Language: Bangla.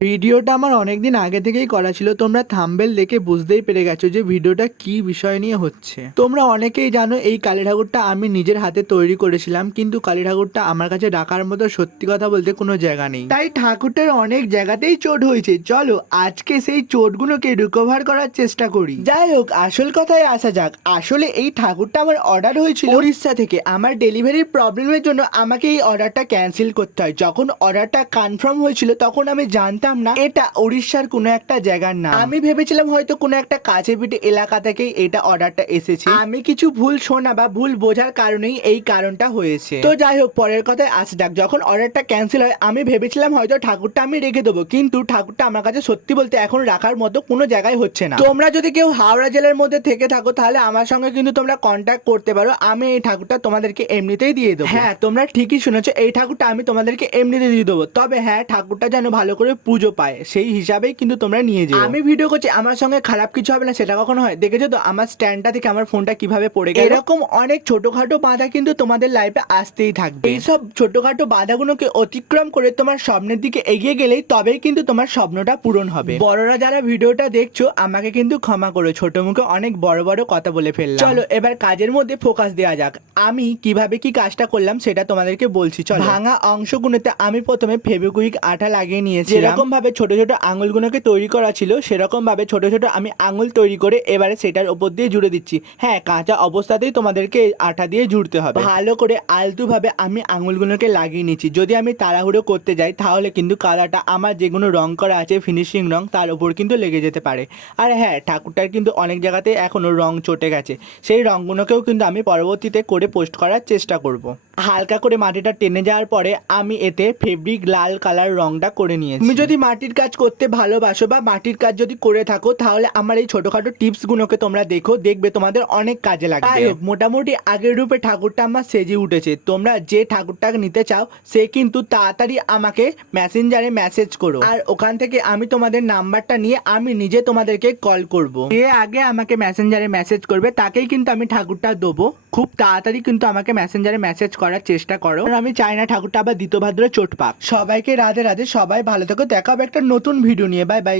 ভিডিওটা আমার অনেকদিন আগে থেকেই করা ছিল। তোমরা থাম্বনেল দেখে বুঝতেই পেরে গেছো যে ভিডিওটা কি বিষয় নিয়ে হচ্ছে। তোমরা অনেকেই জানো এই কালী ঠাকুরটা আমি নিজের হাতে তৈরি করেছিলাম, কিন্তু কালী ঠাকুরটা আমার কাছে রাখার মতো সত্যি কথা বলতে কোনো জায়গা নেই। তাই ঠাকুরটার অনেক জায়গাতেই চোট হয়েছে। চলো আজকে সেই চোটগুলোকে রিকভার করার চেষ্টা করি। যাই হোক, আসল কথায় আসা যাক। আসলে এই ঠাকুরটা আমার অর্ডার হয়েছিল উড়িষ্যা থেকে। আমার ডেলিভারির প্রবলেমের জন্য আমাকে এই অর্ডারটা ক্যান্সেল করতে হয়। যখন অর্ডারটা কনফার্ম হয়েছিল তখন আমি জানতাম না এটা উড়িষ্যার কোনো একটা জায়গার নাম। আমি ভেবেছিলাম হয়তো কোনো একটা কাছে পিঠে এলাকা থেকেই এটা অর্ডারটা এসেছে। আমি কিছু ভুল শোনা বা ভুল বোঝার কারণেই এই কারণটা হয়েছে। তো যাই হোক, পরের কথায় আসা যাক। যখন অর্ডারটা ক্যান্সেল হয় আমি ভেবেছিলাম হয়তো ঠাকুরটা আমি রেখে দেবো, কিন্তু ঠাকুরটা আমার কাছে সত্যি বলতে এখন রাখার মতো কোনো জায়গায় হচ্ছে না। তোমরা যদি কেউ হাওড়া জেলার মধ্যে থেকে থাকো তাহলে আমার সঙ্গে কিন্তু তোমরা কন্ট্যাক্ট করতে পারো। আমি এই ঠাকুরটা তোমাদেরকে এমনিতেই দিয়ে দেবো। হ্যাঁ, তোমরা ঠিকই শুনেছো, এই ঠাকুরটা আমি তোমাদেরকে এমনিতে দিয়ে দেবো। তবে হ্যাঁ, ঠাকুরটা যেন ভালো করে পুজো পায় সেই হিসাবেই কিন্তু তোমরা নিয়ে যাও। আমি ভিডিও করছি, আমার সঙ্গে খারাপ কিছু হবে না সেটা কখনো হয়? দেখেছো তো আমার স্ট্যান্ডটা থেকে আমার ফোনটা কিভাবে পড়ে গেল। এরকম অনেক ছোটখাটো বাধা কিন্তু তোমাদের লাইফে আসতেই থাকবে। এইসব ছোটখাটো বাধাগুলোকে অতিক্রম করে তোমার স্বপ্নের দিকে এগিয়ে গেলেই তবেই কিন্তু তোমার স্বপ্নটা পূরণ হবে। বড়রা যারা ভিডিওটা দেখছো আমাকে কিন্তু ক্ষমা করো, ছোট মুখে অনেক বড় বড় কথা বলে ফেললাম। চলো এবার কাজের মধ্যে ফোকাস দেওয়া যাক। আমি কিভাবে কি কাজটা করলাম সেটা তোমাদেরকে বলছি। চলো, ভাঙা অংশগুলোতে আমি প্রথমে ফেভিকুইক আঠা লাগিয়ে নিয়েছি। যেরকম ভাবে ছোট ছোট আঙুলগুলোকে তৈরি করা ছিল সেরকম ভাবে ছোট ছোট আমি আঙুল তৈরি করে এবারে সেটার উপর দিয়ে জুড়ে দিচ্ছি। হ্যাঁ, কাঁচা অবস্থাতেই তোমাদেরকে আঠা দিয়ে জুড়তে হবে। ভালো করে আলতু ভাবে আমি আঙুলগুলোকে লাগিয়ে নিচ্ছি। যদি আমি তাড়াহুড়ো করতে যাই তাহলে কিন্তু কাদাটা আমার যেগুলো রং করা আছে ফিনিশিং রং তার উপর কিন্তু লেগে যেতে পারে। আর হ্যাঁ, ঠাকুরটার কিন্তু অনেক জায়গাতে এখনো রং চটে গেছে। সেই রংগুলোকেও কিন্তু আমি পরবর্তীতে করে পোস্ট করার চেষ্টা করব। হালকা করে মাটিটা টেনে যাওয়ার পরে আমি এতে ফেব্রিক লাল কালার রংটা করে নিয়েছি। তুমি যদি মাটির কাজ করতে ভালোবাসো বা মাটির কাজ যদি করে থাকো তাহলে আমার এই ছোটখাটো টিপস গুলোকে তোমরা দেখো, দেখবে তোমাদের অনেক কাজে লাগবে। মোটামুটি আগের রূপে ঠাকুরটা আমার সেজে উঠেছে। তোমরা যে ঠাকুরটাকে নিতে চাও সে কিন্তু তাড়াতাড়ি আমাকে মেসেঞ্জারে মেসেজ করো, আর ওখান থেকে আমি তোমাদের নাম্বারটা নিয়ে আমি নিজে তোমাদেরকে কল করব। যে আগে আমাকে মেসেঞ্জারে মেসেজ করবে তাকেই কিন্তু আমি ঠাকুরটা দেবো। খুব তাড়াতাড়ি কিন্তু আমাকে মেসেঞ্জারে মেসেজ করার চেষ্টা করো, আমি চাই না ঠাকুরটা আবার দ্বিতীয় ভাদ্রে চোট পাক। সবাইকে রাধে রাধে, সবাই ভালো থেকো। দেখা হবে একটা নতুন ভিডিও নিয়ে। Bye bye.